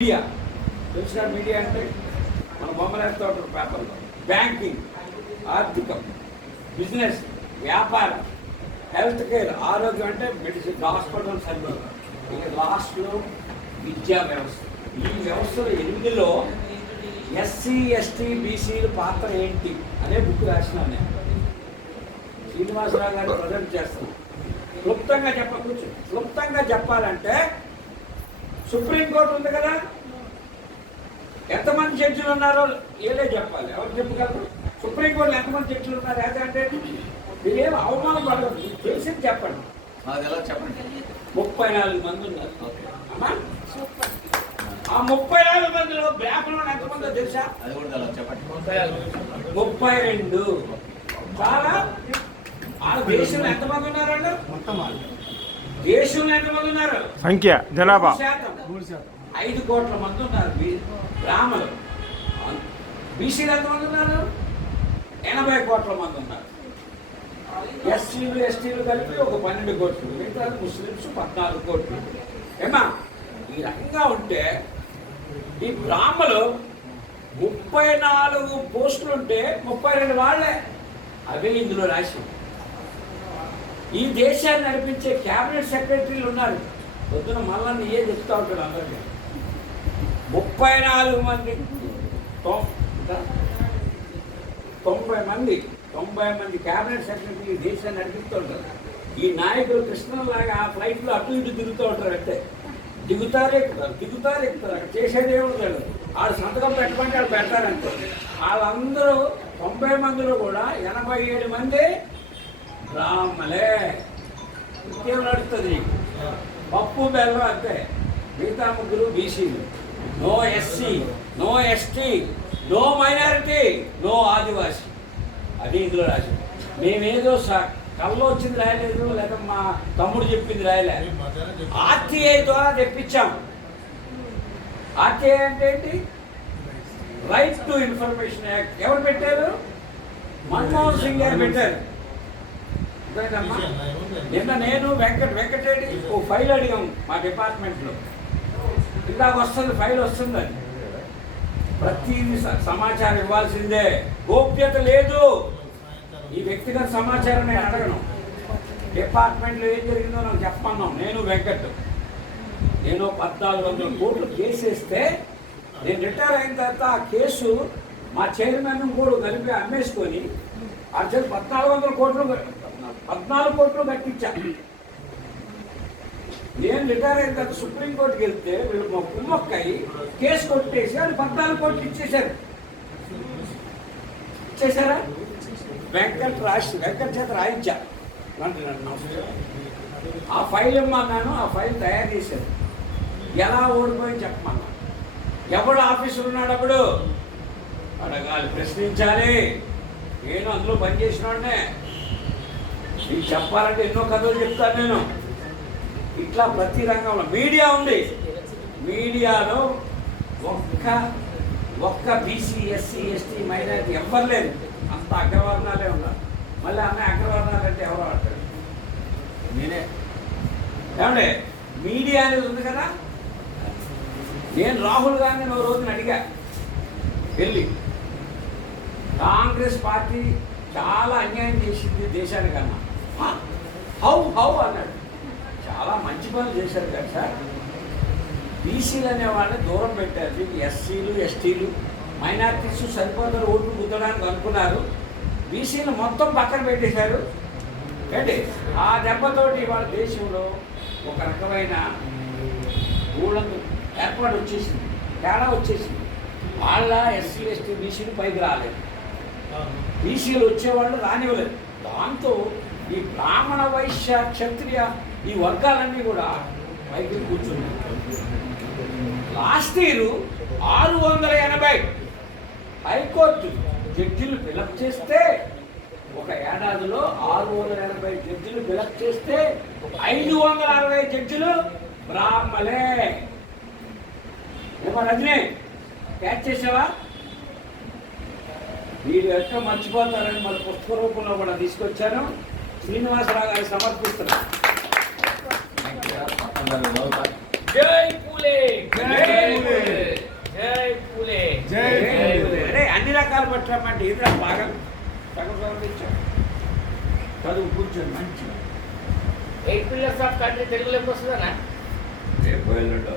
Media తెలిసిన media అంటే మన బొమ్మలు వేస్తూ ఉంటారు పేపర్లో. బ్యాంకింగ్, ఆర్థికం, బిజినెస్, వ్యాపారం, హెల్త్ కేర్, ఆరోగ్యం అంటే మెడిసిన్, హాస్పిటల్ సర్వీస్. ఇక లాస్ట్లో విద్యా వ్యవస్థ. ఈ వ్యవస్థలో 8లో ఎస్సీ ఎస్టీ బీసీల పాత్ర ఏంటి అనే బుక్ రాసినాను నేను. శ్రీనివాసరావు గారు ప్రజెంట్ చేస్తాను. క్లుప్తంగా చెప్పాలంటే సుప్రీంకోర్టు ఉంది కదా, ఎంతమంది జడ్జిలు ఉన్నారో ఏదే చెప్పాలి. ఎవరు చెప్పగలరు? సుప్రీంకోర్టులో ఎంతమంది జడ్జిలు ఉన్నారు? అంటే మీరేం అవమానం పడదు, తెలిసింది చెప్పండి. 34 మంది ఉన్నారు. అమ్మా, ఆ 34 మందిలో బ్రాహ్మణులు ఎంతమందో తెలుసా? 32. చాలా. ఆ దేశంలో ఎంతమంది ఉన్నారు? వాళ్ళు దేశంలో ఎంతమంది ఉన్నారు? సంఖ్య జనాభా 5 కోట్ల మంది ఉన్నారు బ్రాహ్మణులు. బీసీలు ఎంతమంది ఉన్నారు? 80 కోట్ల మంది ఉన్నారు. ఎస్సీలు ఎస్టీలు కలిపి ఒక 12 కోట్లు, మిగతా ముస్లిమ్స్ 14 కోట్లు. ఏమా ఈ రకంగా ఉంటే ఈ బ్రాహ్మణులు 34 పోస్టులు ఉంటే 32 వాళ్ళే. అవే ఇందులో రాసి ఈ దేశాన్ని నడిపించే క్యాబినెట్ సెక్రటరీలు ఉన్నారు. పొద్దున మళ్ళీ ఏ చెప్తా ఉంటాడు అందరికీ. 34 మంది, 90 మంది క్యాబినెట్ సెక్రటరీ దేశాన్ని నడిపిస్తూ ఉంటారు. ఈ నాయకులు కృష్ణలాగా ఆ ఫ్లైట్లో అటు ఇటు తిరుగుతూ ఉంటారు. అంటే దిగుతారు ఎక్కుతారు. అక్కడ చేసేది ఏముంటాడు, వాళ్ళు సంతకం పెట్టమంటే వాళ్ళు పెడతారంటే. వాళ్ళందరూ 90 మందిలో కూడా 87 మంది బ్రాహ్మలే. ఇంకేం నడుస్తుంది నీకు? పప్పు బెల్లం అంతే. మిగతా 3 బీసీలు. No SC, no ST, no minority, no Adivasi. అది ఇందులో రాసి. మేమేదో కల్లో వచ్చింది రాయలేదు, లేదా మా తమ్ముడు చెప్పింది రాయలేదు. ఆర్టీఐ ద్వారా తెప్పించాం. ఆర్టీఐ అంటే ఏంటి? Right to information act. ఎవరు పెట్టారు? మన్మోహన్ సింగ్ గారు పెట్టారు. నిన్న నేను వెంకటరెడ్డి ఓ ఫైల్ అడిగాం మా డిపార్ట్మెంట్లో. ఇందాక వస్తుంది, ఫైల్ వస్తుంది. అది ప్రతిదీ సమాచారం ఇవ్వాల్సిందే, గోప్యత లేదు. ఈ వ్యక్తిగత సమాచారం నేను అడగను. డిపార్ట్మెంట్లో ఏం జరిగిందో నాకు చెప్పమన్నాం. నేను 1400 కోట్లు కేసు వేస్తే నేను రిటైర్ అయిన తర్వాత ఆ కేసు మా చైర్మన్ కూడా కలిపి అమ్మేసుకొని ఆ 14 కోట్లు కట్టించా. నేను రిటైర్ అయిన తర్వాత సుప్రీంకోర్టుకి వెళ్తే వీళ్ళు మా కుమ్మక్కయి కేసు కొట్టేసి అది 14 కోట్లు ఇచ్చేసారా? వెంకట్ చేత రాయించా. ఆ ఫైల్ ఇమ్మన్నాను, ఆ ఫైల్ తయారు చేశారు. ఎలా ఓడిపోయి చెప్పమన్నా. ఎవడు ఆఫీసులో ఉన్నాడు అప్పుడు అడగాలి, ప్రశ్నించాలి. నేను అందులో పనిచేసిన వాడినే. నీకు చెప్పాలంటే ఎన్నో కథలు చెప్తాను నేను. ఇట్లా ప్రతి రంగంలో మీడియా ఉంది. మీడియాలో ఒక్క బీసీ ఎస్సీ ఎస్టీ మైనారిటీ ఎవ్వరు లేదు. అంత అగ్రవర్ణాలే ఉన్నారు. మళ్ళీ అమ్మాయి అగ్రవర్ణాలు అంటే ఎవరు ఆడతారు? నేనే. ఏమంటే మీడియా అనేది ఉంది కదా. నేను రాహుల్ గాంధీని ఓ రోజున అడిగా వెళ్ళి, కాంగ్రెస్ పార్టీ చాలా అన్యాయం చేసింది దేశానికన్నా. హౌ అన్నాడు. చాలా మంచి పనులు చేశారు కదా సార్. బీసీలు అనే వాళ్ళని దూరం పెట్టారు. ఎస్సీలు ఎస్టీలు మైనారిటీస్ సరిపోతారు ఓట్లు గుద్దడానికి అనుకున్నారు. బీసీలు మొత్తం పక్కన పెట్టేశారు. ఏంటి ఆ దెబ్బతోటి వాళ్ళ దేశంలో ఒక రకమైన ఊళ్ళకు ఏర్పాటు వచ్చేసింది, తేడా వచ్చేసింది. వాళ్ళ ఎస్సీ ఎస్టీ బీసీలు పైకి రాలేదు. బీసీలు వచ్చేవాళ్ళు రానివ్వలేదు. దాంతో ఈ బ్రాహ్మణ వైశ్య క్షత్రియ ఈ వర్గాలన్నీ కూడా పైకి కూర్చున్నాయి. లాస్ట్ ఇయర్ 680 హైకోర్టు జడ్జిలు ఫిలప్ చేస్తే, ఒక ఏడాదిలో 680 జడ్జిలు ఫిలప్ చేస్తే 560 జడ్జిలు బ్రాహ్మలే. ఏమో రజనీ, క్యాచ్ చేసావా? వీళ్ళు ఎక్కడ మర్చిపోతారని మన పుస్తక రూపంలో కూడా తీసుకొచ్చాను. శ్రీనివాసరావు గారికి సమర్పిస్తున్నాను. జై పూలే జై పూలే. జై పూలే జై పూలే. అరే అన్ని రకాల పట్టమంటే ఇదిరా బాగా సగం ఇచ్చాడు చదువు కూర్చొని మంచిగా 8 పిల్లర్స్ ఆఫ్ కంట్రీ తెలుగులోకి వస్తుందన్నా రేపు వెళ్ళండు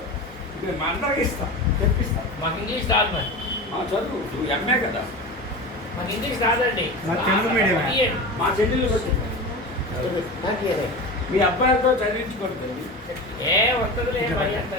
ఇప్పుడు మా అందరికి ఇస్తాం తెప్పిస్తాం మాకు ఇంగ్లీష్ రాదు మరి చదువు నువ్వు ఎంఏ కదా మాకు ఇంగ్లీష్ రాదండి మా తెలుగు మీడియమే. తీయండి. మా చెల్లెలు వచ్చి నాకు ఇయ్యలే. మీ అబ్బాయిలతో చదివించుకోండి ఏ వస్తుందిలే మరి అంత